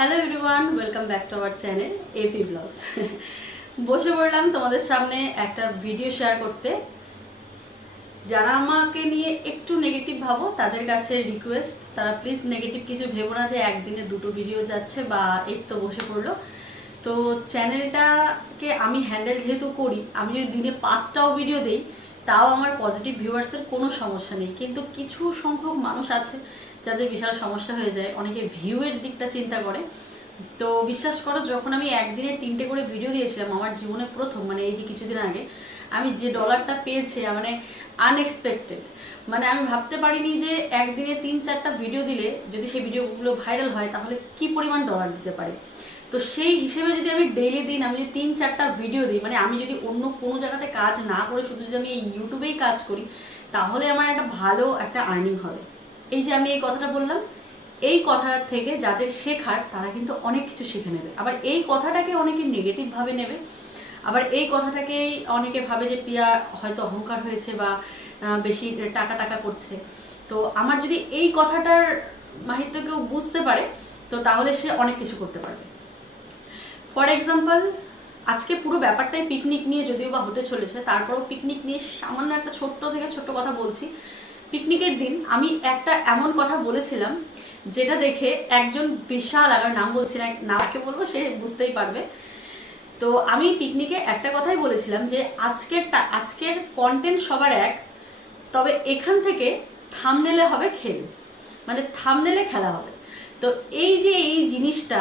Hello everyone, welcome back to our channel AP blogs. বসে পড়লাম তোমাদের সামনে একটা ভিডিও শেয়ার করতে। যারা আমাকে নিয়ে একটু নেগেটিভ ভাবো তাদের কাছে রিকোয়েস্ট, তারা প্লিজ নেগেটিভ কিছু ভেবো না যে একদিনে দুটো ভিডিও যাচ্ছে বা এই তো বসে পড়লো। তো চ্যানেলটাকে আমি হ্যান্ডেল যেহেতু করি, আমি যদি দিনে 5টাও ভিডিও দিই তাও আমার পজিটিভ ভিউয়ার্সের কোনো সমস্যা নেই। কিন্তু কিছু সংখ্যক মানুষ আছে যাদের বিশাল সমস্যা হয়ে যায়, অনেকে ভিউয়ের দিকটা চিন্তা করে। তো বিশ্বাস করো, যখন আমি একদিনে 3টে করে ভিডিও দিয়েছিলাম আমার জীবনে প্রথম, মানে এই যে কিছুদিন আগে আমি যে ডলারটা পেয়েছি, মানে আনএক্সপেক্টেড। মানে আমি ভাবতে পারিনি যে একদিনে 3-4টা ভিডিও দিলে যদি সেই ভিডিওগুলো ভাইরাল হয় তাহলে কি পরিমাণ ডলার দিতে পারে। তো সেই হিসেবে যদি আমি ডেইলি দিন আমি যদি 3-4টা ভিডিও দিই, মানে আমি যদি অন্য কোনো জায়গাতে কাজ না করে শুধু যদি আমি এই ইউটিউবেই কাজ করি, তাহলে আমার একটা ভালো একটা আর্নিং হবে। এই যে আমি এই কথাটা বললাম, এই কথাটার থেকে যাদের শেখার তারা কিন্তু অনেক কিছু শিখে নেবে। আবার এই কথাটাকে অনেকে নেগেটিভভাবে নেবে, আবার এই কথাটাকেই অনেকে ভাবে যে প্রিয়া হয়তো অহংকার হয়েছে বা বেশি টাকা টাকা করছে। তো আমার যদি এই কথাটার মাহিত্য কেউ বুঝতে পারে তো তাহলে সে অনেক কিছু করতে পারবে। ফর এক্সাম্পল, আজকে পুরো ব্যাপারটাই পিকনিক নিয়ে যদিও বা হতে চলেছে, তারপরেও পিকনিক নিয়ে সামান্য একটা ছোট্ট থেকে ছোট্ট কথা বলছি। পিকনিকের দিন আমি একটা এমন কথা বলেছিলাম যেটা দেখে একজন বিশাল, আগার নাম বলছি না, নাকে বলবো সে বুঝতেই পারবে। তো আমি পিকনিকে একটা কথাই বলেছিলাম যে আজকের কন্টেন্ট সবার এক, তবে এখান থেকে থাম্বনেলে হবে খেল, মানে থাম্বনেলে খেলা হবে। তো এই যে এই জিনিসটা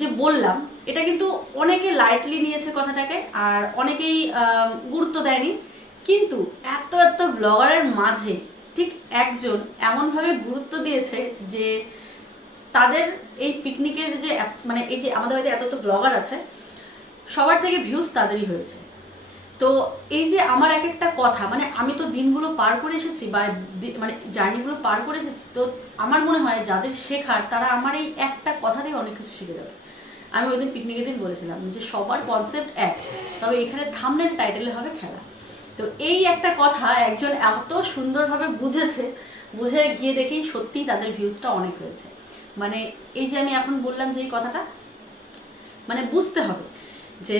যে বললাম, এটা কিন্তু অনেকে লাইটলি নিয়েছে কথাটাকে, আর অনেকেই গুরুত্ব দেয়নি। কিন্তু এত এত ব্লগারের মাঝে ঠিক একজন এমনভাবে গুরুত্ব দিয়েছে যে তাদের এই পিকনিকের যে মানে এই যে আমাদের বাড়িতে এত এত ব্লগার আছে, সবার থেকে ভিউজ তাদেরই হয়েছে। তো এই যে আমার এক একটা কথা, মানে আমি তো দিনগুলো পার করে এসেছি বা মানে জার্নিগুলো পার করে এসেছি, তো আমার মনে হয় যাদের শেখার তারা আমার এই একটা কথা দিয়ে অনেক কিছু শিখে যাবে। আমি ওই দিন পিকনিকের দিন বলেছিলাম যে সবার কনসেপ্ট এক, তবে এখানে থাম্বনেল টাইটেলে হবে খেলা। তো এই একটা কথা একজন এত সুন্দরভাবে বুঝেছে, বুঝে গিয়ে দেখি সত্যিই তাদের ভিউজটা অনেক হয়েছে। মানে এই যে আমি এখন বললাম যে এই কথাটা, মানে বুঝতে হবে যে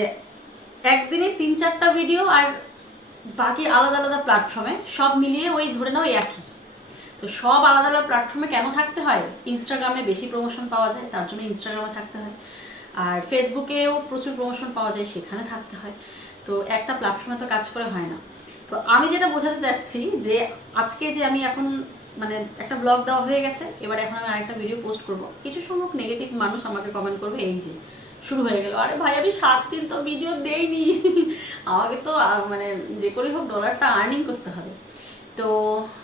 একদিনে 3-4টা ভিডিও আর বাকি আলাদা আলাদা প্ল্যাটফর্মে সব মিলিয়ে ওই ধরে নাও একই। তো সব আলাদা আলাদা প্ল্যাটফর্মে কেন থাকতে হয়? ইনস্টাগ্রামে বেশি প্রমোশন পাওয়া যায়, তার জন্য ইনস্টাগ্রামে থাকতে হয়। আর ফেসবুকেও প্রচুর প্রমোশন পাওয়া যায়, সেখানে থাকতে হয়। তো একটা প্ল্যাটফর্মে তো কাজ করে হয় না। তো আমি যেটা বোঝাতে চাচ্ছি যে আজকে যে আমি এখন মানে একটা ব্লগ দেওয়া হয়ে গেছে, এবার এখন আমি আরেকটা ভিডিও পোস্ট করব, কিছু সংখ্যক নেগেটিভ মানুষ আমাকে কমেন্ট করবে এই যে শুরু হয়ে গেল, আরে ভাই আমি 7 দিন তো ভিডিও দেইনি, আমাকে তো মানে যে করেই হোক ডলারটা আর্নিং করতে হবে। তো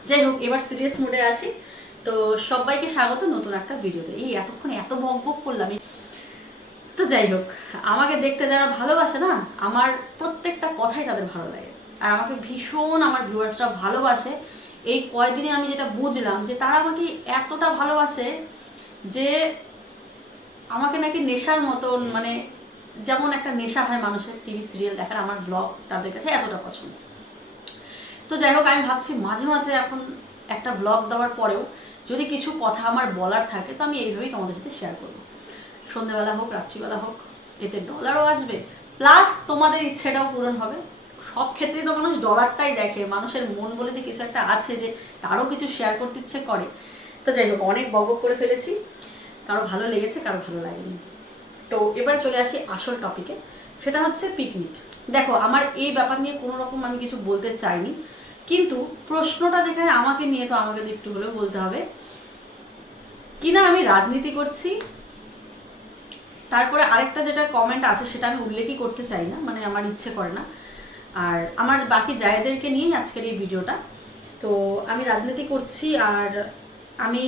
যাই হোক, এবার সিরিয়াস মোডে আসি। তো সবাইকে স্বাগত নতুন একটা ভিডিওতে। এই এতক্ষণ এত বক বক করলাম। তো যাই হোক, আমাকে দেখতে যারা ভালোবাসে না, আমার প্রত্যেকটা কথাই তাদের ভালো লাগে, আর আমাকে ভীষণ আমার ভিউয়ার্সরা ভালোবাসে। এই কয়দিনে আমি যেটা বুঝলাম যে তারা আমাকে এতটা ভালোবাসে যে আমাকে নাকি নেশার মতন, মানে যেমন একটা নেশা হয় মানুষের টিভি সিরিয়াল দেখার, আমার ব্লগ তাদের কাছে এতটা পছন্দ। তো যাই হোক, আমি ভাবছি মাঝে মাঝে এখন একটা ব্লগ দেওয়ার পরেও যদি কিছু কথা আমার বলার থাকে তো আমি এইভাবেই তোমাদের সাথে শেয়ার করবো। সন্ধ্যেবেলা হোক রাত্রিবেলা হোক, এতে ডলারও আসবে, প্লাস তোমাদের ইচ্ছেটাও পূরণ হবে। সব ক্ষেত্রেই তো মানুষ ডলারটাই দেখে, মানুষের মন বলে যে কিছু একটা আছে যে তারও কিছু শেয়ার করতে ইচ্ছে করে। তো যাই হোক, অনেক বকবক করে ফেলেছি, কারো ভালো লেগেছে কারো ভালো লাগেনি। তো এবার চলে আসি আসল টপিকে, সেটা হচ্ছে পিকনিক। দেখো, আমার এই ব্যাপার নিয়ে কোনো রকম আমি কিছু বলতে চাইনি, কিন্তু প্রশ্নটা যেখানে আমাকে নিয়ে, তো আমাকে একটু হলেও বলতে হবে কিনা আমি রাজনীতি করছি। তারপরে আরেকটা যেটা কমেন্ট আছে সেটা আমি উল্লেখই করতে চাই না, মানে আমার ইচ্ছে করে না। আর আমার বাকি জায়গাদেরকে নিয়েই আজকের এই ভিডিওটা। তো আমি রাজনীতি করছি, আর আমি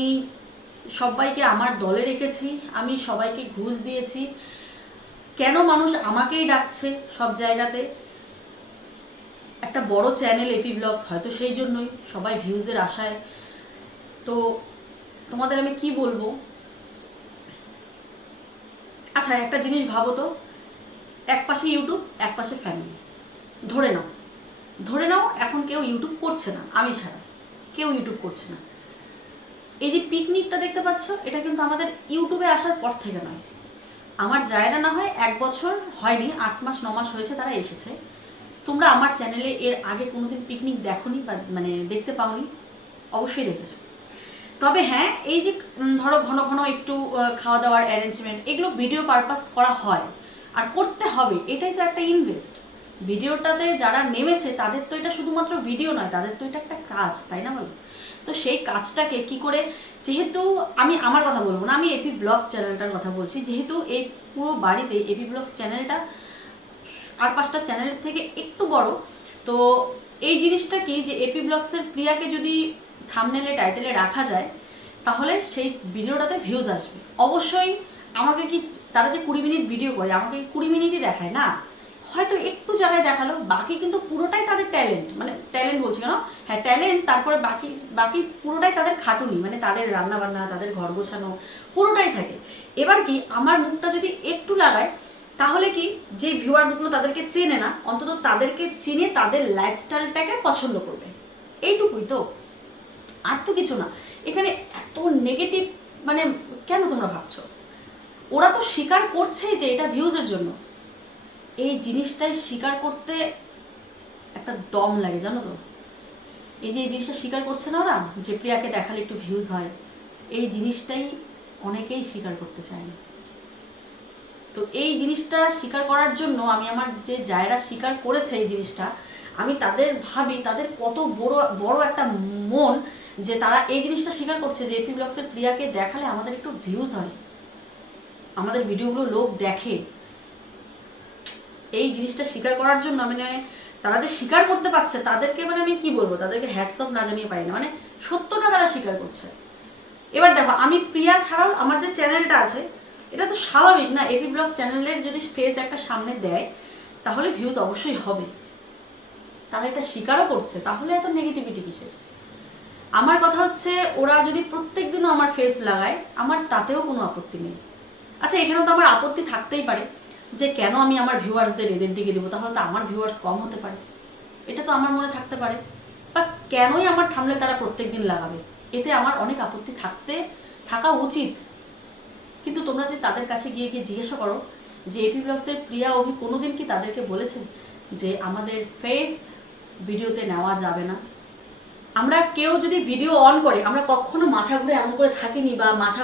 সবাইকে আমার দলে রেখেছি, আমি সবাইকে ঘুষ দিয়েছি। কেন মানুষ আমাকেই ডাকছে সব জায়গাতে? একটা বড় চ্যানেল এপি ব্লগস, হয়তো সেই জন্যই সবাই ভিউজের আশায়। তো তোমাদের আমি কি বলবো, আচ্ছা একটা জিনিস ভাবো তো, এক পাশে ইউটিউব এক পাশে ফ্যামিলি। ধরে নাও ধরে নাও এখন কেউ ইউটিউব করছে না, আমি ছাড়া কেউ ইউটিউব করছে না। এই যে পিকনিকটা দেখতে পাচ্ছ, এটা কিন্তু আমাদের ইউটিউবে আসার পর থেকে নয়। আমার জায়গা না হয় 1 বছর হয়নি, 8 মাস 9 মাস হয়েছে তারা এসেছে। তোমরা আমার চ্যানেলে এর আগে কোনোদিন পিকনিক দেখোনি বা মানে দেখতে পাওনি? অবশ্যই দেখেছো। তবে হ্যাঁ, এই যে ধরো ঘন ঘন একটু খাওয়া দাওয়ার অ্যারেঞ্জমেন্ট, এগুলো ভিডিও পারপাস করা হয় আর করতে হবে, এটাই তো একটা ইনভেস্ট। ভিডিওটাতে যারা নেমেছে তাদের তো এটা শুধুমাত্র ভিডিও নয়, তাদের তো এটা একটা কাজ, তাই না বলো? তো সেই কাজটাকে কি করে, যেহেতু আমি আমার কথা বলবো না, আমি এপি ব্লগস চ্যানেলটার কথা বলছি, যেহেতু এই পুরো বাড়িতে এপি ব্লগস চ্যানেলটা আর 5টা চ্যানেলের থেকে একটু বড়, তো এই জিনিসটা কি যে এপি ব্লগসের প্রিয়াকে যদি থাম্বনেলে টাইটেলে রাখা যায় তাহলে সেই ভিডিওটাতে ভিউজ আসবে। অবশ্যই আমাকে কি তারা যে 20 মিনিট ভিডিও করে আমাকে 20 মিনিটই দেখায় না, হয়তো একটু জায়গায় দেখালো, বাকি কিন্তু পুরোটাই তাদের ট্যালেন্ট, মানে ট্যালেন্ট বলছি কেন, হ্যাঁ ট্যালেন্ট, তারপরে বাকি বাকি পুরোটাই তাদের খাটুনি, মানে তাদের রান্না বান্না, তাদের ঘর গোছানো পুরোটাই থাকে। এবার কি আমার মুখটা যদি একটু লাগায় তাহলে কি যে ভিউয়ার্সগুলো তাদেরকে চেনে না, অন্তত তাদেরকে চিনে তাদের লাইফস্টাইলটাকে পছন্দ করবে, এইটুকুই তো, আর তো কিছু না। এখানে এত নেগেটিভ মানে কেন তোমরা ভাবছো? ওরা তো স্বীকার করছেই যে এটা ভিউজের জন্য। এই জিনিসটাই স্বীকার করতে একটা দম লাগে, জানো তো? এই যে এই জিনিসটা স্বীকার করছে না ওরা, যে প্রিয়াকে দেখালে একটু ভিউজ হয়, এই জিনিসটাই অনেকেই স্বীকার করতে চায় না। তো এই জিনিসটা স্বীকার করার জন্য আমি আমার যে যারা স্বীকার করেছে এই জিনিসটা, আমি তাদের ভাবি তাদের কত বড় বড় একটা মন যে তারা এই জিনিসটা স্বীকার করছে যে এপি ব্লগসের প্রিয়াকে দেখালে আমাদের একটু ভিউজ হয়, আমাদের ভিডিওগুলো লোক দেখে। এই জিনিসটা স্বীকার করার জন্য মানে তারা যে স্বীকার করতে পারছে তাদেরকে মানে আমি কি বলবো, তাদেরকে হ্যাটস অফ না জানিয়ে পারি না, মানে সত্যটা তারা স্বীকার করছে। এবার দেখো, আমি প্রিয়া ছাড়াও আমার যে চ্যানেলটা আছে, এটা তো স্বাভাবিক না, এপি ব্লগস চ্যানেলের যদি ফেস একটা সামনে দেয় তাহলে ভিউজ অবশ্যই হবে। তারা এটা স্বীকারও করছে, তাহলে এত নেগেটিভিটি কিসের? আমার কথা হচ্ছে ওরা যদি প্রত্যেক দিনও আমার ফেস লাগায় আমার তাতেও কোনো আপত্তি নেই। আচ্ছা, এখানেও তো আমার আপত্তি থাকতেই পারে যে কেন আমি আমার ভিউয়ার্সদের এদের দিকে দেবো, তাহলে তো আমার ভিউয়ার্স কম হতে পারে, এটা তো আমার মনে থাকতে পারে। বা কেনই আমার থামলে তারা প্রত্যেক দিন লাগাবে, এতে আমার অনেক আপত্তি থাকা উচিত। কিন্তু তোমরা যদি তাদের কাছে গিয়ে গিয়ে জিজ্ঞাসা করো যে এপি ব্লগসের প্রিয়া অভি কোনোদিন কি তাদেরকে বলেছে যে আমাদের ফেস ভিডিওতে নেওয়া যাবে না? আমরা কেউ যদি ভিডিও অন করে আমরা কখনো মাথা ঘুরে এমন করে থাকিনি, বা মাথা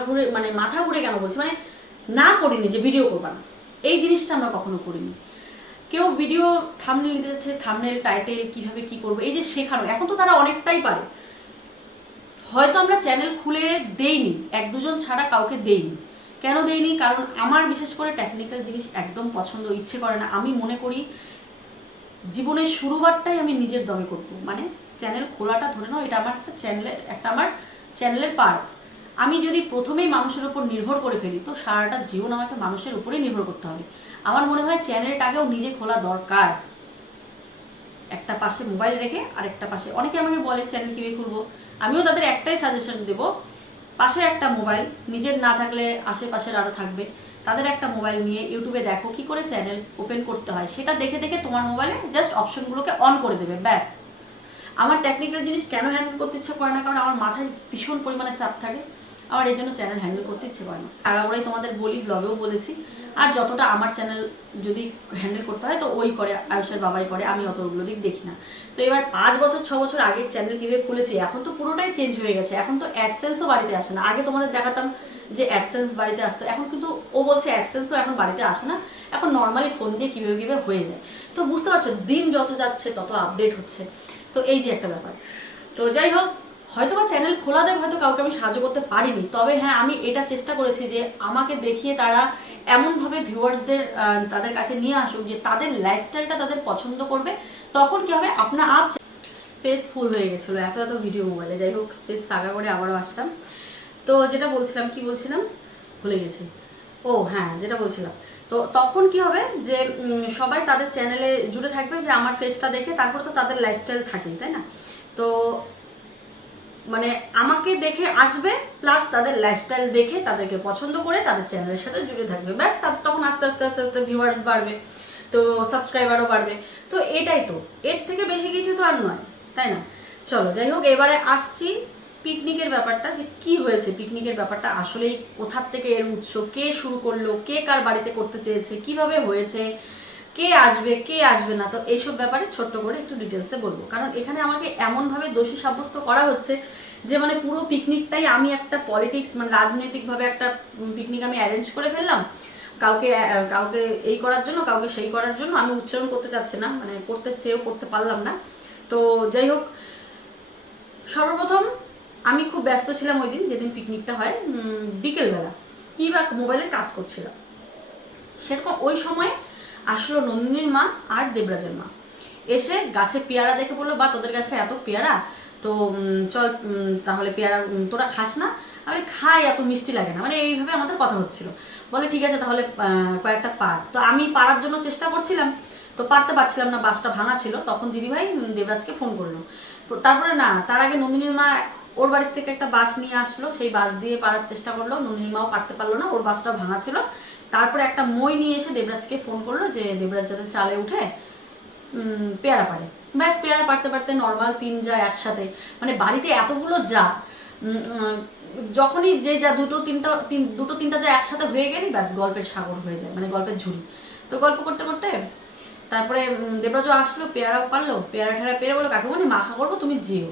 ঘুরে কেন বলছি, মানে না করিনি যে ভিডিও করবা না, এই জিনিসটা আমরা কখনো করিনি। কেউ ভিডিও থাম্বনেল নিতে যাচ্ছে, থাম্বনেল টাইটেল কিভাবে কি করবো, এই যে শেখানো, এখন তো তারা অনেকটাই পারে। হয়তো আমরা চ্যানেল খুলে দেইনি, 1-2 জন ছাড়া কাউকে দেইনি। কেন দেইনি? কারণ আমার বিশেষ করে টেকনিক্যাল জিনিস একদম পছন্দ ইচ্ছে করে না। আমি মনে করি জীবনের শুরুবারটাই আমি নিজের দমে করবো, মানে চ্যানেল খোলাটা ধরে নাও এটা আমার আমার চ্যানেলের পার্ট। আমি যদি প্রথমেই মানুষের উপর নির্ভর করে ফেলি তো সারাটা জীবন আমাকে মানুষের উপরেই নির্ভর করতে হবে। আমার মনে হয় চ্যানেলটাকেও নিজে খোলা দরকার, একটা পাশে মোবাইল রেখে আরেকটা পাশে, অনেকে আমাকে বলে চ্যানেল কীভাবে খুলবো, আমিও তাদের একটাই সাজেশন দেবো, পাশে একটা মোবাইল, নিজের না থাকলে আশেপাশের আরও থাকবে, তাদের একটা মোবাইল নিয়ে ইউটিউবে দেখো কি করে চ্যানেল ওপেন করতে হয়, সেটা দেখে দেখে তোমার মোবাইলে জাস্ট অপশনগুলোকে অন করে দেবে, ব্যাস। আমার টেকনিক্যাল জিনিস কেন হ্যান্ডেল করতে ইচ্ছে করে না? কারণ আমার মাথায় ভীষণ পরিমাণে চাপ থাকে, আমার এই জন্য চ্যানেল হ্যান্ডেল করতে ইচ্ছে করে না। আগাগোড়াই তোমাদের বলি, ব্লগেও বলেছি, আর যতটা আমার চ্যানেল যদি হ্যান্ডেল করতে হয় তো ওই করে, আয়ুষের বাবাই করে, আমি অতগুলো দিক দেখি না। তো এবার 5 বছর 6 বছর আগের চ্যানেল কীভাবে খুলেছি, এখন তো পুরোটাই চেঞ্জ হয়ে গেছে। এখন তো অ্যাডসেন্সও বাড়িতে আসে না। আগে তোমাদের দেখাতাম যে অ্যাডসেন্স বাড়িতে আসতো, এখন কিন্তু ও বলছে অ্যাডসেন্সও এখন বাড়িতে আসে না, এখন নর্মালি ফোন দিয়ে কীভাবে হয়ে যায়। তো বুঝতে পারছো, দিন যত যাচ্ছে তত আপডেট হচ্ছে, তো এই যে একটা ব্যাপার। তো যাই হোক, হয়তো বা চ্যানেল খোলা দেয়, হয়তো কাউকে আমি সাহায্য করতে পারিনি, তবে হ্যাঁ আমি এটা চেষ্টা করেছি যে আমাকে দেখিয়ে তারা এমনভাবে ভিউয়ার্সদের তাদের কাছে নিয়ে আসুক যে তাদের লাইফস্টাইলটা তাদের পছন্দ করবে। তখন কি হবে, আপনা আপ স্পেস ফুল হয়ে গেছিলো, এত এত ভিডিও মোবাইলে। যাই হোক, স্পেস ফাঁকা করে আবারও আসলাম। তো যেটা বলছিলাম, কি বলছিলাম ভুলে গেছি। ও হ্যাঁ, যেটা বলছিলাম, তো তখন কি হবে যে সবাই তাদের চ্যানেলে জুড়ে থাকবে, যে আমার ফেসটা দেখে, তারপরে তো তাদের লাইফস্টাইল থাকেই, তাই না? তো মানে আমাকে দেখে আসবে, প্লাস তাদের লাইফস্টাইল দেখে তাদেরকে পছন্দ করে তাদের চ্যানেলের সাথে জুড়ে থাকবে, ব্যাস। তখন আস্তে আস্তে আস্তে আস্তে ভিউয়ার্স বাড়বে, তো সাবস্ক্রাইবারও বাড়বে। তো এটাই তো, এর থেকে বেশি কিছু তো আর নয়, তাই না? চলো যাই হোক, এবারে আসছি পিকনিকের ব্যাপারটা, যে কি হয়েছে পিকনিকের ব্যাপারটা, আসলেই কোথার থেকে এর উৎস, কে শুরু করলো, কে কার বাড়িতে করতে চেয়েছে, কিভাবে হয়েছে, কে আসবে কে আসবে না, তো এইসব ব্যাপারে ছোট্ট করে একটু ডিটেলসে বলবো। কারণ এখানে আমাকে এমনভাবে দোষী সাব্যস্ত করা হচ্ছে যে মানে পুরো পিকনিকটাই আমি একটা পলিটিক্স, মানে রাজনৈতিকভাবে একটা পিকনিক আমি অ্যারেঞ্জ করে ফেললাম, কাউকে কাউকে এই করার জন্য, কাউকে সেই করার জন্য। আমি উচ্চারণ করতে চাচ্ছি না, মানে করতে চেয়েও করতে পারলাম না। তো যাই হোক, সর্বপ্রথম আমি খুব ব্যস্ত ছিলাম ওই দিন, যেদিন পিকনিকটা হয়, বিকেলবেলা কী বা মোবাইলের কাজ করছিলাম। সেরকম ওই সময় আসলো নন্দিনীর মা আর দেবরাজের মা, এসে গাছে পেয়ারা দেখে বললো, বা তোদের কাছে এত পেয়ারা, তো চল তাহলে পেয়ারা তোরা খাস না? আমি খাই, এত মিষ্টি লাগে না, মানে এইভাবে আমাদের কথা হচ্ছিল। বলে ঠিক আছে তাহলে কয়েকটা পার। তো আমি পারার জন্য চেষ্টা করছিলাম, তো পারতে পারছিলাম না, বাসটা ভাঙা ছিল। তখন দিদিভাই দেবরাজকে ফোন করলো। তারপরে না, তার আগে নন্দিনীর মা ওর বাড়ির থেকে একটা বাস নিয়ে আসলো, সেই বাস দিয়ে পারার চেষ্টা করলো। নন্দিনীর মাও পারতে পারলো না, ওর বাসটা ভাঙা ছিল। তারপরে একটা মই নিয়ে এসে দেবরাজকে ফোন করলো যে দেবরাজ যাতে চালে উঠে পেয়ারা পারে। ব্যাস, পেয়ারা পারতে পারতে নর্মাল 3 যা একসাথে, মানে বাড়িতে এতগুলো যা, যখনই যে যা দুটো তিনটা যা একসাথে হয়ে গেলেই ব্যাস গল্পের সাগর হয়ে যায়, মানে গল্পের ঝুড়ি। তো গল্প করতে করতে তারপরে দেবরাজও আসলো, পেয়ারাও পারলো, পেয়ারা ঠেয়ারা পেরে বলো কাকুমনি মাখা করবো, তুমি যেও।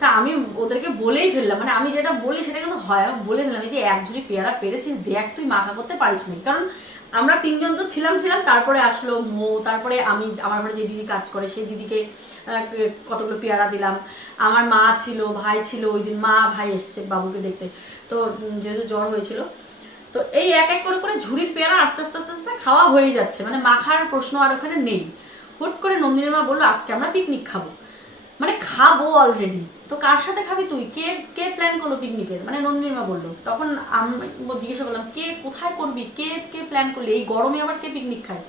তা আমি ওদেরকে বলেই ফেললাম, মানে আমি যেটা বলি সেটা কিন্তু হয়, আমি বলে ফেললাম এই যে 1 ঝুড়ি পেয়ারা পেরেছিস, দেখ তুই মাখা করতে পারিস নাকি। কারণ আমরা 3 জন তো ছিলাম, তারপরে আসলো মৌ, তারপরে আমি আমার ঘরে যে দিদি কাজ করে সেই দিদিকে কতগুলো পেয়ারা দিলাম, আমার মা ছিল, ভাই ছিল, ওই দিন মা ভাই এসছে বাবুকে দেখতে, তো যেহেতু জ্বর হয়েছিল। তো এই এক এক করে করে ঝুড়ির পেয়ারা আস্তে আস্তে আস্তে আস্তে খাওয়া হয়ে যাচ্ছে, মানে মাখার প্রশ্ন আর ওখানে নেই। হুট করে নন্দিনীর মা বললো আজকে আমরা পিকনিক খাবো, মানে খাবো অলরেডি, তো কার সাথে খাবি তুই, কে কে প্ল্যান করলো পিকনিকের, মানে নন্দিনীর মা বললো। তখন আমি জিজ্ঞাসা করলাম কে কোথায় করবি, কে কে প্ল্যান করলি, এই গরমে আবার কে পিকনিক খায়?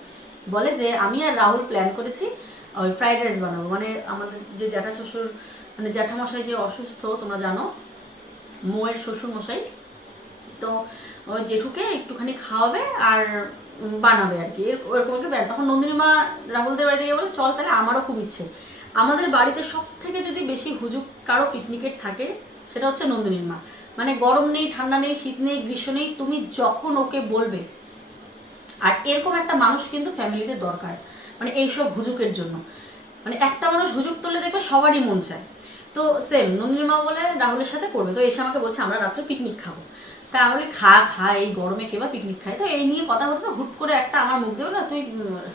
বলে যে আমি আর রাহুল প্ল্যান করেছি ওই ফ্রাইড রাইস বানাবো। মানে আমাদের যে জ্যাঠা শ্বশুর, মানে জ্যাঠামশাই যে অসুস্থ তোমরা জানো, মৌয়ের শ্বশুর মশাই, তো ওই জেঠুকে একটুখানি খাওয়াবে আর বানাবে আর কি, এরকম আর কি। তখন নন্দিনী মা রাহুলদের বাড়িতে গিয়ে বলে চল তাহলে, আমারও খুব ইচ্ছে। আমাদের বাড়িতে সব থেকে যদি বেশি হুজুক কারো পিকনিকের থাকে সেটা হচ্ছে নন্দিনীর মা। মানে গরম নেই, ঠান্ডা নেই, শীত নেই, গ্রীষ্ম নেই, তুমি যখন ওকে বলবে। আর এরকম একটা মানুষ কিন্তু ফ্যামিলিতে দরকার, মানে এইসব হুজুকের জন্য। মানে একটা মানুষ হুজুক তুললে দেখবে সবারই মন চায়। তো সেম নন্দিনীর মা বলে রাহুলের সাথে করবে, তো এসে আমাকে বলছে আমরা রাত্রে পিকনিক খাবো। তাহলে খা এই গরমে কেবা পিকনিক খায়। তো এই নিয়ে কথা হতো, হুট করে একটা আমার মুখ দিয়ে না, তুই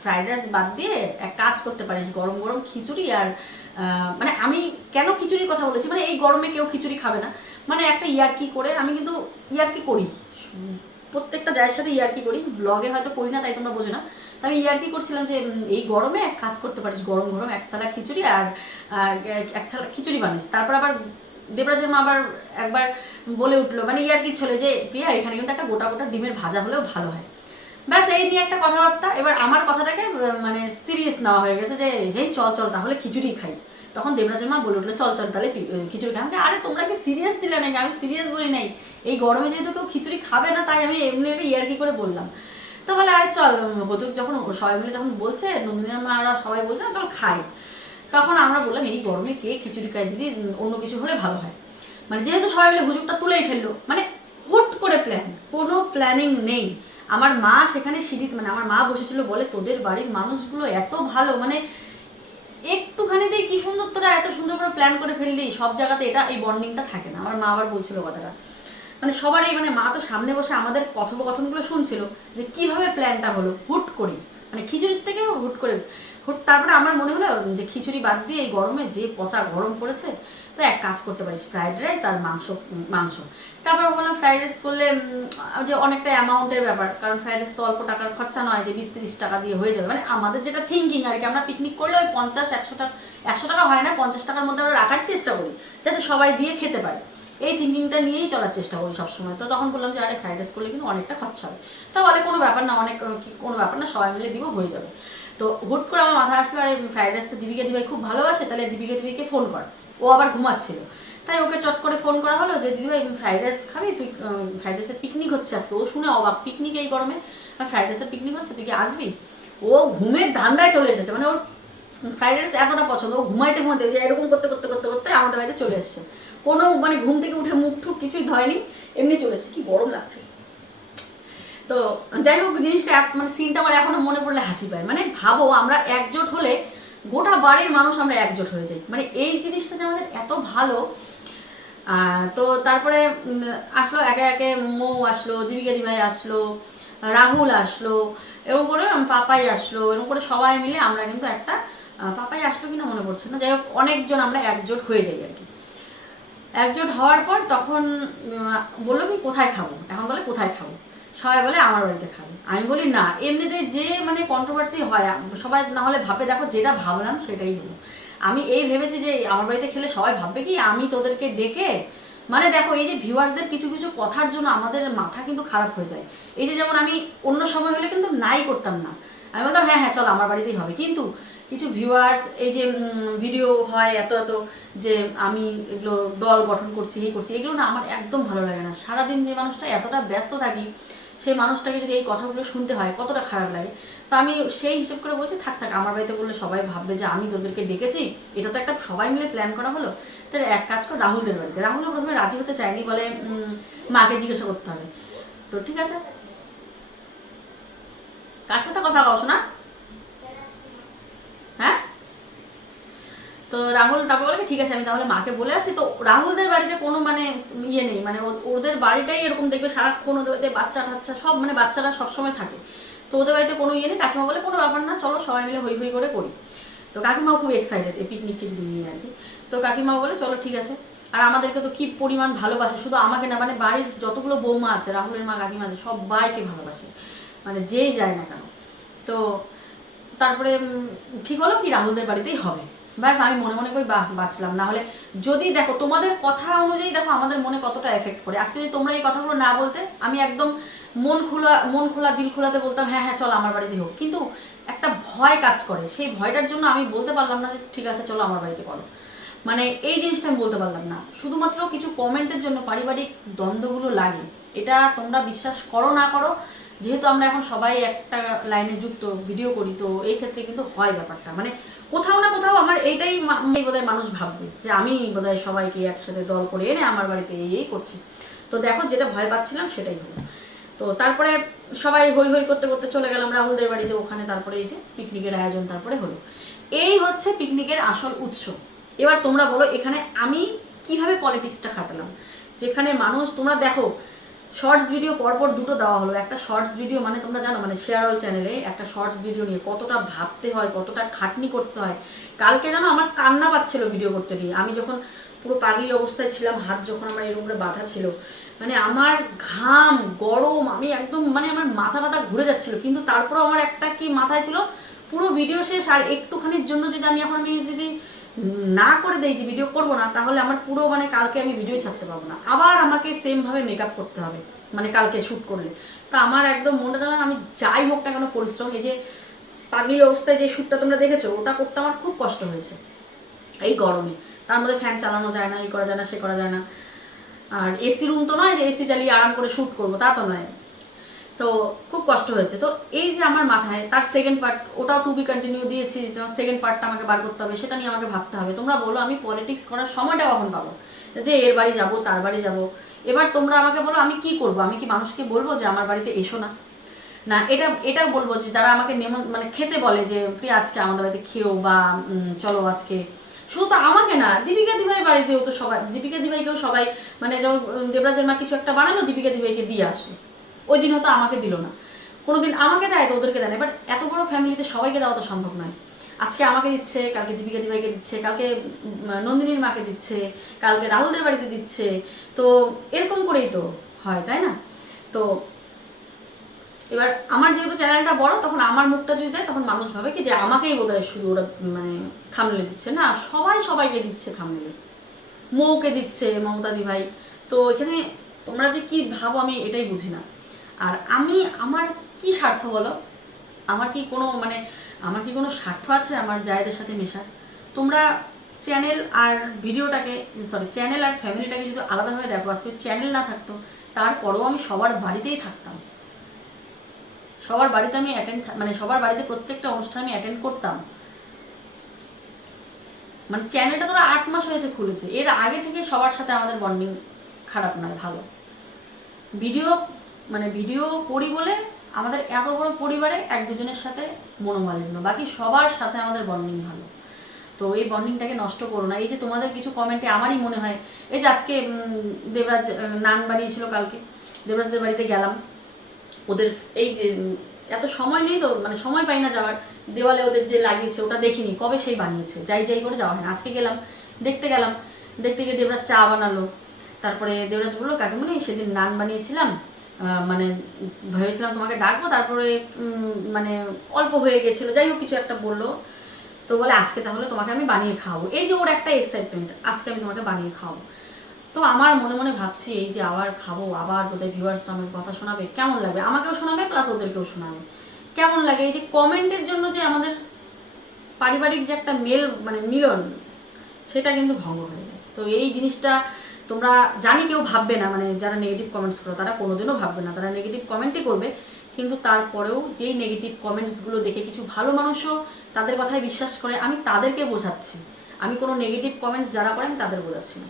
ফ্রাইড রাইস বাদ দিয়ে এক কাজ করতে পারিস, গরম গরম খিচুড়ি আর মানে আমি কেন খিচুড়ির কথা বলেছি, মানে এই গরমে কেউ খিচুড়ি খাবে না, মানে একটা ইয়ার্কি করে, আমি কিন্তু ইয়ার্কি করি, প্রত্যেকটা জায়ের সাথে ইয়ার্কি করি, ব্লগে হয়তো করি না তাই তোমরা বোঝো না। তো আমি ইয়ার্কি করছিলাম যে এই গরমে এক কাজ করতে পারিস, গরম গরম একতলা খিচুড়ি আর এক থালা খিচুড়ি বানিস। তারপর আবার দেবরাজের মা আবার একবার বলে উঠলো, মানে ইয়ার্কির ছেলে, যে প্রিয়া এখানে কিন্তু একটা গোটা গোটা ডিমের ভাজা হলেও ভালো হয়। ব্যাস এই নিয়ে একটা কথাবার্তা। এবার আমার কথাটাকে মানে সিরিয়াস নেওয়া হয়ে গেছে, যে এই চল চল তাহলে খিচুড়ি খাই। তখন দেবরাজের মা বলে উঠলো চল চল তাহলে খিচুড়ি খাই। আমাকে আরে তোমরা কি সিরিয়াস দিলে নাকি? আমি সিরিয়াস বলি নাই, এই গরমে যেহেতু কেউ খিচুড়ি খাবে না তাই আমি এমনি একটা ইয়ার্কি করে বললাম। তো বলে আরে চল, হতুক যখন সবাই মিলে যখন বলছে, নন্দিনীর মারা সবাই বলছে না চল খাই, তখন আমরা বললাম এই গরমে কে খিচুড়ি খায় দিদি, অন্য কিছু হলে ভালো হয়। মানে যেহেতু সবাই মিলে হুজুকটা তুলেই ফেললো, মানে হুট করে প্ল্যান, কোনো প্ল্যানিং নেই। আমার মা সেখানে সিঁড়িতে, মানে আমার মা বসেছিল, বলে তোদের বাড়ির মানুষগুলো এত ভালো, মানে একটুখানিতেই কি সুন্দর তোরা এত সুন্দর করে প্ল্যান করে ফেললি, সব জায়গাতে এটা এই বন্ডিংটা থাকে না। আমার মা আবার বলছিল কথাটা, মানে সবারই, মানে মা তো সামনে বসে আমাদের কথোপকথনগুলো শুনছিল যে কিভাবে প্ল্যানটা হলো হুট করে, মানে খিচুড়ির থেকে হুট করে তারপরে আমার মনে হলো যে খিচুড়ি বাদ দিয়ে এই গরমে যে পচা গরম পড়েছে, তো এক কাজ করতে পারিস ফ্রাইড রাইস আর মাংস। তারপর বললাম ফ্রাইড রাইস করলে যে অনেকটা অ্যামাউন্টের ব্যাপার, কারণ ফ্রাইড রাইস তো অল্প টাকার খরচা নয় যে 20-30 টাকা দিয়ে হয়ে যাবে, মানে আমাদের যেটা থিঙ্কিং আর কি। আমরা পিকনিক করলে ওই 50-100 টাকা, 100 টাকা হয় না, 50 টাকার মধ্যে আমরা রাখার চেষ্টা করি যাতে সবাই দিয়ে খেতে পারে, এই থিঙ্কিংটা নিয়েই চলার চেষ্টা করি সবসময়। তো তখন বললাম যে আরে ফ্রাইড রাইস করলে কিন্তু অনেকটা খরচা হবে। তা বলে কোনো ব্যাপার না, কোনো ব্যাপার না, সবাই মিলে দিব, হয়ে যাবে। তো হুট করে আমার মাথায় আসলো আরে ফ্রাইড রাইস তো দীপিকা দিদিভাই খুব ভালোবাসে, তাহলে দীপিকাকে ফোন কর। ও আবার ঘুমাচ্ছিল, তাই ওকে চট করে ফোন করা হলো যে দিদিভাই ফ্রাইড রাইস খাবি তুই, ফ্রাইড রাইসের পিকনিক হচ্ছে আজকে। ও শুনে অবাক, পিকনিক এই গরমে, ফ্রাইড রাইসের পিকনিক হচ্ছে, তুই কি আসবি? ও ঘুমের ধান্দায় চলে এসেছে, মানে ওর ফ্রাইড রাইস এতটা পছন্দ, ও ঘুমাইতে ঘুমাতে যে এরকম করতে করতে করতে করতে আমাদের বাড়িতে চলে এসছে, কোনো মানে ঘুম থেকে উঠে মুখ ঠুক কিছুই ধরেনি, এমনি চলে এসছে। কি গরম লাগছে। তো যাই হোক, জিনিসটা মানে সিনটা আমার এখনো মনে পড়লে হাসি পায়। মানে ভাবো আমরা একজোট হলে গোটা বাড়ির মানুষ আমরা একজোট হয়ে যাই, মানে এই জিনিসটা যে আমাদের এত ভালো। তো তারপরে আসলো একে একে, মৌ আসলো, দীপিকা দিভাই আসলো, রাহুল আসলো, এরকম করে পাপাই আসলো, এরকম করে সবাই মিলে আমরা কিন্তু একটা, পাপাই আসলো কিনা মনে পড়ছে না, যাই হোক অনেকজন আমরা একজোট হয়ে যাই আর কি। একজোট হওয়ার পর তখন বললো কি কোথায় খাবো, এখন বলে কোথায় খাবো, সবাই বলে আমার বাড়িতে খাবো। আমি বলি না, এমনিতে যে মানে কন্ট্রোভার্সি হয় সবাই না হলে ভাবে, দেখো যেটা ভাবলাম সেটাই হলো। আমি এই ভেবেছি যে আমার বাড়িতে খেলে সবাই ভাববে কি আমি তোদেরকে ডেকে, মানে দেখো এই যে ভিউয়ার্সদের কিছু কিছু কথার জন্য আমাদের মাথা কিন্তু খারাপ হয়ে যায়। এই যে যেমন আমি অন্য সময় হলে কিন্তু নাই করতাম না, আমি বলতাম হ্যাঁ হ্যাঁ চলো আমার বাড়িতেই হবে, কিন্তু কিছু ভিউয়ার্স এই যে ভিডিও হয় এত এত, যে আমি এগুলো দল গঠন করছি এই করছি, এগুলো না আমার একদম ভালো লাগে না। সারাদিন যে মানুষটা এতটা ব্যস্ত থাকি, সেই মানুষটাকে যদি এই কথাগুলো শুনতে হয় কতটা খারাপ লাগে। তো আমি সেই হিসেব করে বলছি থাক থাক, আমার বাড়িতে বললে সবাই ভাববে যে আমি তোদেরকে ডেকেছি, এটা তো একটা সবাই মিলে প্ল্যান করা হলো। তাহলে এক কাজ কর, রাহুলদের বাড়িতে। রাহুলও প্রথমে রাজি হতে চায়নি, বলে মাকে জিজ্ঞাসা করতে হবে। তো ঠিক আছে, কার সাথে কথা কও না? হ্যাঁ, তো রাহুল তারপর বলে ঠিক আছে আমি তাহলে মাকে বলে আসি। তো রাহুলদের বাড়িতে কোনো মানে ইয়ে নেই, মানে ওদের বাড়িটাই এরকম দেখবে সারাক্ষণ, ওদের বাড়িতে বাচ্চা টাচ্চা সব, মানে বাচ্চারা সবসময় থাকে, তো ওদের বাড়িতে কোনো ইয়ে নেই। কাকিমা বলে কোনো ব্যাপার না, চলো সবাই মিলে হই হই করে করি। তো কাকিমাও খুব এক্সাইটেড এই পিকনিক টিকনিক নিয়ে আর কি। তো কাকিমাও বলে চলো ঠিক আছে। আর আমাদেরকে তো কি পরিমাণ ভালোবাসে, শুধু আমাকে না, মানে বাড়ির যতগুলো বৌমা আছে, রাহুলের মা কাকিমা আছে, সবাইকে ভালোবাসে, মানে যেই যায় না কেন। তো তারপরে ঠিক হলো কি রাহুলদের বাড়িতেই হবে। ব্যাস আমি মনে মনে করি বাঁচলাম। না হলে যদি দেখো তোমাদের কথা অনুযায়ী দেখো আমাদের মনে কতটা এফেক্ট করে, আজকে যদি তোমরা এই কথাগুলো না বলতে, আমি একদম মন খোলা দিল খোলাতে বলতাম হ্যাঁ হ্যাঁ চলো আমার বাড়িতে হোক, কিন্তু একটা ভয় কাজ করে, সেই ভয়টার জন্য আমি বলতে পারলাম না যে ঠিক আছে চলো আমার বাড়িতে করো। মানে এই জিনিসটা আমি বলতে পারলাম না, শুধুমাত্র কিছু কমেন্টের জন্য পারিবারিক দ্বন্দ্বগুলো লাগে। এটা তোমরা বিশ্বাস করো না করো, যেহেতু আমরা এখন সবাই একটা লাইনে যুক্ত ভিডিও করি, তো এই ক্ষেত্রে কিন্তু হয় ব্যাপারটা, মানে কোথাও না কোথাও আমার এইটাই বোধহয় মানুষ ভাববে যে আমি বোধহয় সবাইকে একসাথে দল করে এনে আমার বাড়িতে এই করছি। তো দেখো যেটা ভয় পাচ্ছিলাম সেটাই হলো। তো তারপরে সবাই হই হই করতে করতে চলে গেলাম রাহুলদের বাড়িতে, ওখানে তারপরে এই যে পিকনিকের আয়োজন তারপরে হলো। এই হচ্ছে পিকনিকের আসল উৎস। এবার তোমরা বলো এখানে আমি কিভাবে পলিটিক্সটা খাটালাম, যেখানে মানুষ, তোমরা দেখো শর্টস ভিডিও পরপর দুটো দেওয়া হলো। একটা শর্টস ভিডিও মানে তোমরা জানো, মানে শেয়ার অল চ্যানেলে একটা শর্টস ভিডিও নিয়ে কতটা ভাবতে হয়, কতটা খাটনি করতে হয়। কালকে জানো আমার কান্না পাচ্ছিল ভিডিও করতে গিয়ে, আমি যখন পুরো পাগলি অবস্থায় ছিলাম, হাত যখন আমার এর উপরে বাঁধা ছিল, মানে আমার ঘাম গরম, আমি একদম মানে আমার মাথা টাথা ঘুরে যাচ্ছিল, কিন্তু তারপরেও আমার একটা কি মাথায় ছিল, পুরো ভিডিও শেষ আর একটুখানির জন্য যদি আমি যদি না করে দেই যে ভিডিও করবো না, তাহলে আমার পুরো মানে কালকে আমি ভিডিও ছাড়তে পারবো না, আবার আমাকে সেমভাবে মেকআপ করতে হবে মানে কালকে শ্যুট করলে। তো আমার একদম মনটা জানা, আমি যাই হোক না কেন পরিশ্রম, এই যে পাগলি অবস্থায় যে শ্যুটটা তোমরা দেখেছো ওটা করতে আমার খুব কষ্ট হয়েছে এই গরমে। তার মধ্যে ফ্যান চালানো যায় না, এই করা যায় না সে করা যায় না, আর এসি রুম তো নয় যে এসি চালিয়ে আরাম করে শ্যুট করবো, তা তো নয়। তো খুব কষ্ট হয়েছে। তো এই যে আমার মাথায় তার সেকেন্ড পার্ট, ওটাও টু বি কন্টিনিউ দিয়েছি, সেকেন্ড পার্টটা আমাকে বার করতে হবে, সেটা নিয়ে আমাকে ভাবতে হবে। তোমরা বলো আমি পলিটিক্স করার সময়টা কখন পাবো, যে এর বাড়ি যাব তার বাড়ি যাব। এবার তোমরা আমাকে বলো আমি কি করব, আমি কি মানুষকে বলবো যে আমার বাড়িতে এসো না? না, এটাও বলবো যে যারা আমাকে মানে খেতে বলে যে প্রিয়া আজকে আমাদের বাড়িতে খেও, বা চলো আজকে, শুধু তো আমাকে না, দীপিকা দিভাই বাড়িতেও তো সবাই, দীপিকা দিভাইকেও সবাই, মানে যেমন দেবরাজের মা কিছু একটা বানালো, দীপিকা দিভাইকে দিয়ে আসলো, ওই দিন হয়তো আমাকে দিল না, কোনোদিন আমাকে দেয় তো ওদেরকে দেয় না। এবার এত বড় ফ্যামিলিতে সবাইকে দেওয়া তো সম্ভব নয়। আজকে আমাকে দিচ্ছে, কালকে দীপিকা দিভাইকে দিচ্ছে, কালকে নন্দিনীর মাকে দিচ্ছে, কালকে রাহুলদের বাড়িতে দিচ্ছে, তো এরকম করেই তো হয়, তাই না? তো এবার আমার যেহেতু চ্যানেলটা বড়, তখন আমার মুখটা যদি দেয় তখন মানুষ ভাবে কি যে আমাকেই বোধহয় শুধু ওরা মানে থামলে দিচ্ছে, না সবাই সবাইকে দিচ্ছে থামলে, মৌকে দিচ্ছে, মমতা দিভাই। তো এখানে তোমরা যে কি ভাবো আমি এটাই বুঝি না। আর আমার কি স্বার্থ বলো, আমার কি কোনো মানে আমার কি কোনো স্বার্থ আছে আমার জায়েদের সাথে মেশার? তোমরা চ্যানেল আর ভিডিওটাকে, সরি চ্যানেল আর ফ্যামিলিটাকে যদি আলাদাভাবে দেখো, আজকে চ্যানেল না থাকতো তারপরেও আমি সবার বাড়িতেই থাকতাম, সবার বাড়িতে আমি মানে সবার বাড়িতে প্রত্যেকটা অনুষ্ঠান আমি অ্যাটেন্ড করতাম। মানে চ্যানেলটা তোরা 8 মাস হয়েছে খুলেছে, এর আগে থেকে সবার সাথে আমাদের বন্ডিং খারাপ নয়, ভালো। ভিডিও করি বলে আমাদের এত বড় পরিবারে এক দুজনের সাথে মনোমালিন্য, বাকি সবার সাথে আমাদের বন্ডিং ভালো। তো এই বন্ডিংটাকে নষ্ট করো না। এই যে তোমাদের কিছু কমেন্টে আমারই মনে হয়, এই যে আজকে দেবরাজ নান বানিয়েছিল, কালকে দেবরাজদের বাড়িতে গেলাম, ওদের এই যে এত সময় নেই তো, মানে সময় পাই না যাওয়ার, দেওয়ালে ওদের যে লাগিয়েছে ওটা দেখিনি, কবে সেই বানিয়েছে, যাই করে যাওয়া হয় না। আজকে গেলাম, দেখতে গিয়ে দেবরাজ চা বানালো, তারপরে দেবরাজ বললো কাকিমণি সেদিন নান বানিয়েছিলাম, মানে ভেবেছিলাম তোমাকে ডাকবো, তারপরে মানে অল্প হয়ে গেছিলো, যাই হোক কিছু একটা বললো, তো বলে আজকে তাহলে তোমাকে আমি বানিয়ে খাওয়াবো। এই যে ওর একটা এক্সাইটমেন্ট, আজকে আমি তোমাকে বানিয়ে খাওয়াবো। তো আমার মনে মনে ভাবছি এই যে আবার খাবো, আবার বোধহয় ভিউয়ার্সরা আমাকে কথা শোনাবে, কেমন লাগবে, আমাকেও শোনাবে প্লাস ওদেরকেও শোনাবে, কেমন লাগে। এই যে কমেন্টের জন্য যে আমাদের পারিবারিক যে একটা মিলন, সেটা কিন্তু ভঙ্গ হয়ে যায়। তো এই জিনিসটা তোমরা জানি কেউ ভাববে না, মানে যারা নেগেটিভ কমেন্টস করো তারা কোনোদিনও ভাববে না, তারা নেগেটিভ কমেন্টই করবে, কিন্তু তারপরেও যেই নেগেটিভ কমেন্টসগুলো দেখে কিছু ভালো মানুষও তাদের কথায় বিশ্বাস করে, আমি তাদেরকে বোঝাচ্ছি। আমি কোনো নেগেটিভ কমেন্টস যারা করে আমি তাদের বোঝাচ্ছি না,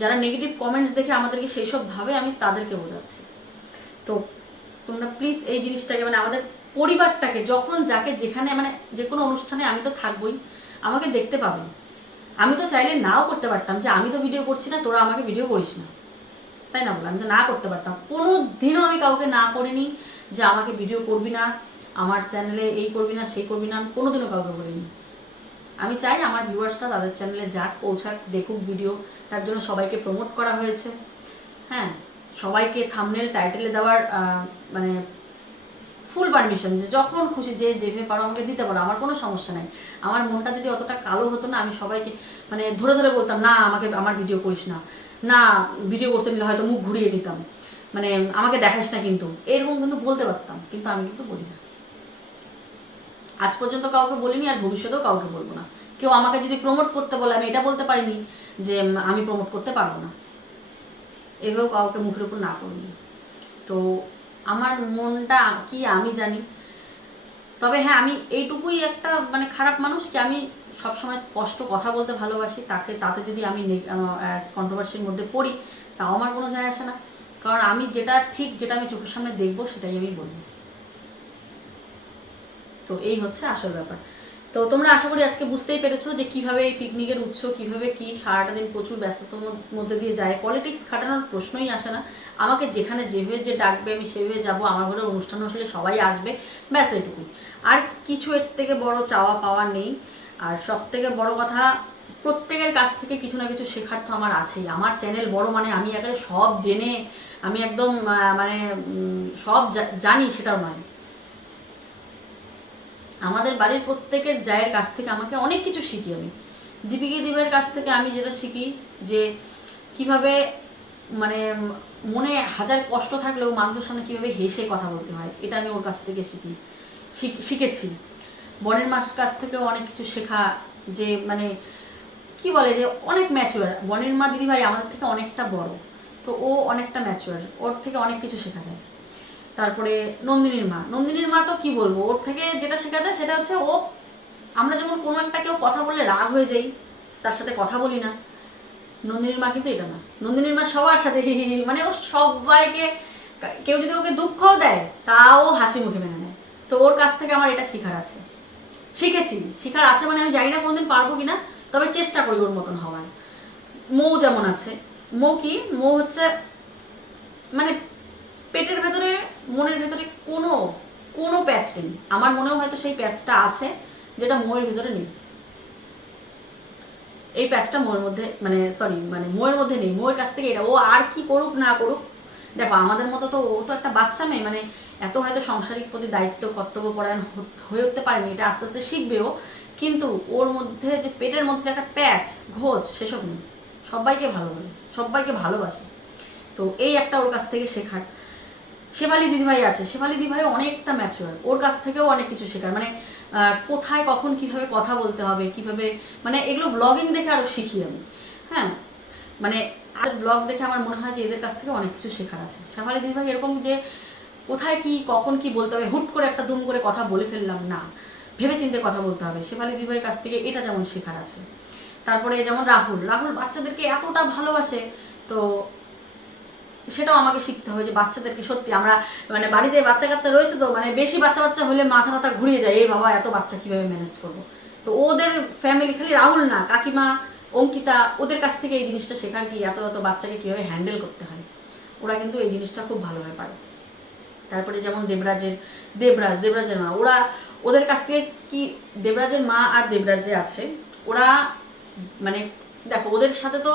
যারা নেগেটিভ কমেন্টস দেখে আমাদেরকে সেই সব ভাবে আমি তাদেরকে বোঝাচ্ছি। তো তোমরা প্লিজ এই জিনিসটাকে, মানে আমাদের পরিবারটাকে, যখন যাকে যেখানে, মানে যে কোনো অনুষ্ঠানে আমি তো থাকবোই, আমাকে দেখতে পাবেন। আমি তো চাইলে নাও করতে পারতাম যে আমি তো ভিডিও করছি না, তোরা আমাকে ভিডিও করিস না, তাই না বলে, আমি তো না করতে পারতাম। কোনো দিনও আমি কাউকে না করিনি যে আমাকে ভিডিও করবি না, আমার চ্যানেলে এই করবি না সেই করবি না, আমি কোনোদিনও কাউকে বলিনি। আমি চাই আমার ভিউয়ার্সরা তাদের চ্যানেলে যাক, পৌঁছাক, দেখুক ভিডিও, তার জন্য সবাইকে প্রমোট করা হয়েছে। হ্যাঁ, সবাইকে থাম্বনেল টাইটেলে দেওয়ার মানে ফুল পারমিশন, যে যখন খুশি যে যেভাবে পারো আমাকে দিতে পারো, আমার কোনো সমস্যা নাই। আমার মনটা যদি অতটা কালো হতো না, আমি সবাইকে মানে ধরে বলতাম না আমাকে, আমার ভিডিও করিস না, না ভিডিও করতে নিলে হয়তো মুখ ঘুরিয়ে নিতাম, মানে আমাকে দেখাস না, কিন্তু এরকম কিন্তু বলতে পারতাম, কিন্তু আমি কিন্তু বলি না। আজ পর্যন্ত কাউকে বলিনি, আর ভবিষ্যতেও কাউকে বলবো না। কেউ আমাকে যদি প্রমোট করতে বলে, আমি এটা বলতে পারিনি যে আমি প্রমোট করতে পারবো না, এভাবেও কাউকে মুখের উপর না করুন। তো আমার মনটা কি আমি জানি। তবে হ্যাঁ, আমি এইটুকুই একটা মানে খারাপ মানুষ কি, আমি সবসময় স্পষ্ট কথা বলতে ভালোবাসি, তাতে যদি আমি কন্ট্রোভার্সির মধ্যে পড়ি তাও আমার কোনো যায় আসে না, কারণ আমি যেটা ঠিক, যেটা আমি চোখের সামনে দেখবো সেটাই আমি বলবো। তো এই হচ্ছে আসল ব্যাপার। তো তোমরা আশা করি আজকে বুঝতেই পেরেছো যে কিভাবে এই পিকনিকের উৎস, কিভাবে কি সারাটা দিন প্রচুর ব্যস্ততার মধ্যে দিয়ে যায়। পলিটিক্স খাটানোর প্রশ্নই আসে না, আমাকে যেখানে যেভাবে যে ডাকবে আমি সেভাবে যাব, আমার ঘরে অনুষ্ঠান হলে সবাই আসবে, ব্যাস এইটুকুই। আর কিছু এর থেকে বড় চাওয়া পাওয়া নেই। আর সব থেকে বড় কথা, প্রত্যেকের কাছ থেকে কিছু না কিছু শেখার তো আমার আছেই। আমার চ্যানেল বড় মানে আমি একেবারে সব জেনে আমি একদম মানে সব জানি সেটাও নয়। আমাদের বাড়ির প্রত্যেকের জায়ের কাছ থেকে আমাকে অনেক কিছু শিখি। আমি দীপের কাছ থেকে আমি যেটা শিখি যে কিভাবে মানে মনে হাজার কষ্ট থাকলেও মানুষের সামনে কীভাবে হেসে কথা বলতে হয়, এটা আমি ওর কাছ থেকে শিখেছি। বনের মাস কাছ থেকেও অনেক কিছু শেখা, যে মানে কি বলে যে অনেক ম্যাচিওর। বনের মা দিদিভাই আমাদের থেকে অনেকটা বড়, তো ও অনেকটা ম্যাচিওর, ওর থেকে অনেক কিছু শেখা যায়। তারপরে নন্দিনীর মা তো কি বলবো, ওর থেকে যেটা শেখা যায় সেটা হচ্ছে, ও আমরা যেমন কোনো একটা কেউ কথা বললে রাগ হয়ে যাই, তার সাথে কথা বলি না, নন্দিনীর মা কিন্তু এটা না। নন্দিনীর মা সবার সাথে মানে ও সবাইকে, কেউ যদি ওকে দুঃখও দেয় তাও হাসি মুখে মেনে নেয়। তো ওর কাছ থেকে আমার এটা শিখার আছে, মানে আমি জানি না কোনোদিন পারবো কিনা, তবে চেষ্টা করি ওর মতন হওয়ার। মৌ যেমন আছে, মৌ হচ্ছে মানে পেটের ভেতরে মনের ভেতরে কোনো প্যাচ নেই। আমার মনেও হয়তো সেই প্যাচটা আছে যেটা মৌয়ের ভেতরে নেই। এই প্যাচটা মৌয়ের মধ্যে মৌয়ের মধ্যে নেই। মৌয়ের কাছ থেকে এটা, ও আর কি করুক না করুক, দেখো আমাদের মতো তো ও তো একটা বাচ্চা মেয়ে, মানে এত হয়তো সংসারিক প্রতি দায়িত্ব কর্তব্যপরায়ণ হয়ে উঠতে পারেনি, এটা আস্তে আস্তে শিখবেও, কিন্তু ওর মধ্যে যে পেটের মধ্যে যে একটা প্যাচ ঘোজ সেসব নেই। সবাইকে ভালোবাসে। তো এই একটা ওর কাছ থেকে শেখার। শেফালি দিদিভাই আছে, শেফালি দিদিভাই অনেকটা ম্যাচিওর, ওর কাছ থেকেও অনেক কিছু শেখার, মানে কোথায় কখন কিভাবে কথা বলতে হবে, কিভাবে মানে এগুলো ব্লগিং দেখে আরও শিখি আমি। হ্যাঁ, মানে আর ব্লগ দেখে আমার মনে হয় যে এদের কাছ থেকে অনেক কিছু শেখার আছে। শেফালি দিদিভাই এরকম যে কোথায় কি কখন কি বলতে হবে, হুট করে একটা দুম করে কথা বলে ফেললাম না, ভেবেচিন্তে কথা বলতে হবে। শেফালি দিদিভাইয়ের কাছ থেকে এটা যেমন শেখার আছে। তারপরে যেমন রাহুল বাচ্চাদেরকে এতটা ভালোবাসে, তো সেটাও আমাকে শিখতে হবে যে বাচ্চাদেরকে সত্যি আমরা মানে বাড়িতে বাচ্চা কাচ্চা রয়েছে, তো মানে বেশি বাচ্চা হলে মাথা ঘুরিয়ে যায়, এই বাবা এত বাচ্চা কীভাবে ম্যানেজ করবো। তো ওদের ফ্যামিলি, খালি রাহুল না, কাকিমা, অঙ্কিতা, ওদের কাছ থেকে এই জিনিসটা শেখার কি এত বাচ্চাকে কীভাবে হ্যান্ডেল করতে হয়। ওরা কিন্তু এই জিনিসটা খুব ভালোভাবে পারে। তারপরে যেমন দেবরাজের মা, ওদের কাছ থেকে কি, দেবরাজের মা আর দেবরাজ যে আছে, ওরা মানে দেখো ওদের সাথে তো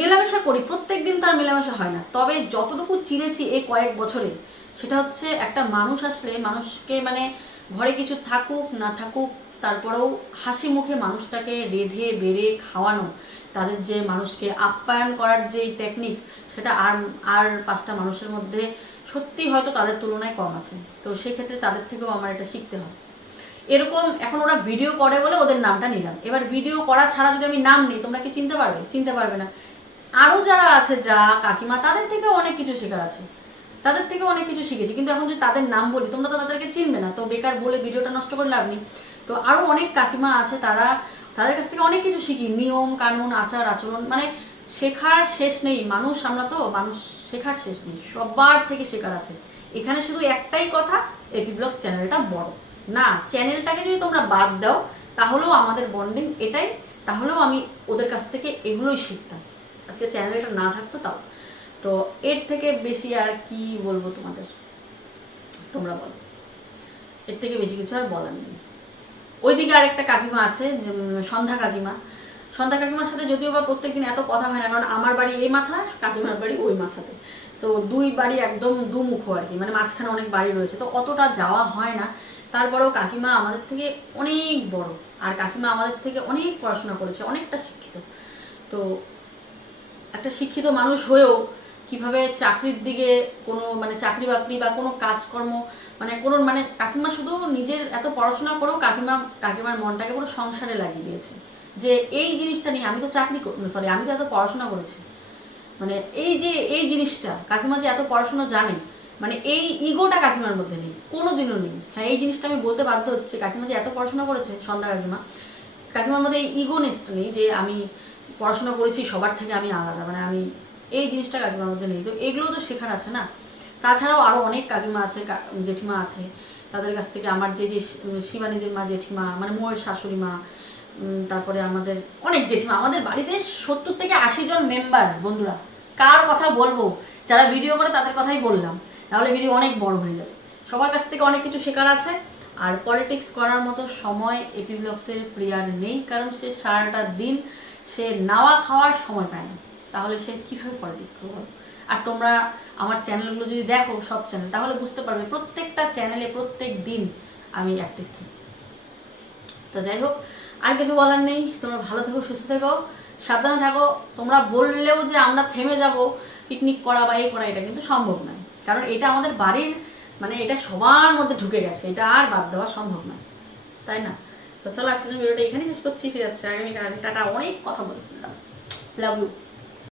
মেলামেশা করি, প্রত্যেক দিন তো আর মেলামেশা হয় না, তবে যতটুকু চিনেছি এই কয়েক বছরে, সেটা হচ্ছে একটা মানুষ আসলে মানুষকে মানে ঘরে কিছু থাকুক না থাকুক, তারপরেও হাসি মুখে মানুষটাকে রেঁধে বেড়ে খাওয়ানো, তাদের যে মানুষকে আপ্যায়ন করার যে টেকনিক, সেটা আর 5টা মানুষের মধ্যে সত্যি হয়তো তাদের তুলনায় কম আছে। তো সেক্ষেত্রে তাদের থেকেও আমার এটা শিখতে হয়। এরকম এখন ওরা ভিডিও করে বলে ওদের নামটা নিলাম, এবার ভিডিও করা ছাড়া যদি আমি নাম নিই, তোমরা কি চিনতে পারবে না। আরও যারা আছে, যা কাকিমা, তাদের থেকেও অনেক কিছু শেখার আছে, তাদের থেকে অনেক কিছু শিখেছি, কিন্তু এখন যদি তাদের নাম বলি তোমরা তো তাদেরকে চিনবে না, তো বেকার বলে ভিডিওটা নষ্ট করে লাভ নেই। তো আরও অনেক কাকিমা আছে, তাদের কাছ থেকে অনেক কিছু শিখি, নিয়ম কানুন, আচার আচরণ, মানে শেখার শেষ নেই। মানুষ শেখার শেষ নেই, সবার থেকে শেখার আছে। এখানে শুধু একটাই কথা, এপি ব্লগস চ্যানেলটা বড় না, চ্যানেলটাকে যদি তোমরা বাদ দাও তাহলেও আমাদের বন্ডিং এটাই, তাহলেও আমি ওদের কাছ থেকে এগুলোই শিখতাম, আজকে চ্যানেলটা না থাকতো তাও। তো এর থেকে বেশি আর কি বলবো তোমাদের, তোমরা বলো, এর থেকে বেশি কিছু আর বলার নেই। ওইদিকে আরেকটা কাকিমা আছে, সন্ধ্যা কাকিমার সাথে যদিও বা প্রত্যেকদিন এত কথা হয় না, কারণ আমার বাড়ি এই মাথা, কাকিমার বাড়ি ওই মাথাতে, তো দুই বাড়ি একদম দুমুখ আর কি, মানে মাঝখানে অনেক বাড়ি রয়েছে, তো অতটা যাওয়া হয় না। তারপরেও কাকিমা আমাদের থেকে অনেক বড়, আর কাকিমা আমাদের থেকে অনেক পড়াশোনা করেছে, অনেকটা শিক্ষিত। তো একটা শিক্ষিত মানুষ হয়েও কিভাবে চাকরির দিকে কোনো মানে চাকরি বাকরি বা কোনো কাজকর্ম মানে কাকিমা শুধু নিজের এত পড়াশোনা করেও কাকিমার মনটাকে পুরো সংসারে লাগিয়ে দিয়েছে, যে এই জিনিসটা নিয়ে আমি তো আমি তো এত পড়াশোনা করেছি, মানে এই জিনিসটা কাকিমা যে এত পড়াশোনা জানে, মানে এই ইগোটা কাকিমার মধ্যে নেই, কোনো দিনও নেই। হ্যাঁ, এই জিনিসটা আমি বলতে বাধ্য হচ্ছে, কাকিমা যে এত পড়াশোনা করেছে, সন্ধ্যা কাকিমার মধ্যে এই ইগোনেসটা নেই যে আমি পড়াশোনা করেছি সবার থেকে আমি আলাদা, মানে আমি এই জিনিসটা কাকিমার মধ্যে নেই। তো এগুলো তো শেখার আছে না। তাছাড়াও আরও অনেক কাকিমা আছে, জেঠিমা আছে, তাদের কাছ থেকে আমার যে শিবানীদের মা জেঠিমা, মানে মোয়ের শাশুড়ি মা, তারপরে আমাদের অনেক জেঠিমা, আমাদের বাড়িতে 70 থেকে 80 জন মেম্বার। বন্ধুরা, কার কথা বলবো, যারা ভিডিও করে তাদের কথাই বললাম, তাহলে ভিডিও অনেক বড় হয়ে যাবে। সবার কাছ থেকে অনেক কিছু শেখার আছে। আর পলিটিক্স করার মতো সময় এপি ব্লগসের প্রিয়ার নেই, কারণ সে সারাটা দিন সে নাওয়া খাওয়ার সময় পায় না, তাহলে সে কীভাবে পলিটিক্স করবে। আর তোমরা আমার চ্যানেলগুলো যদি দেখো, সব চ্যানেল, তাহলে বুঝতে পারবে প্রত্যেকটা চ্যানেলে প্রত্যেক দিন আমি অ্যাক্টিভ থাকি। তো যাই হোক, আর কিছু বলার নেই, তোমরা ভালো থেকো, সুস্থ থেকো, সাবধানে থাকো। তোমরা বললেও যে আমরা থেমে যাব পিকনিক করা বা এই করা, এটা কিন্তু সম্ভব নয়, কারণ এটা আমাদের বাড়ির মানে এটা সবার মধ্যে ঢুকে গেছে, এটা আর বাদ দেওয়া সম্ভব নয়, তাই না? তো চলো আজকের ভিডিওটা এখানেই শেষ করছি, ফিরে আসছি আগামীকাল। টাটা, অনেক কথা বলে ফেললাম, লাভ ইউ।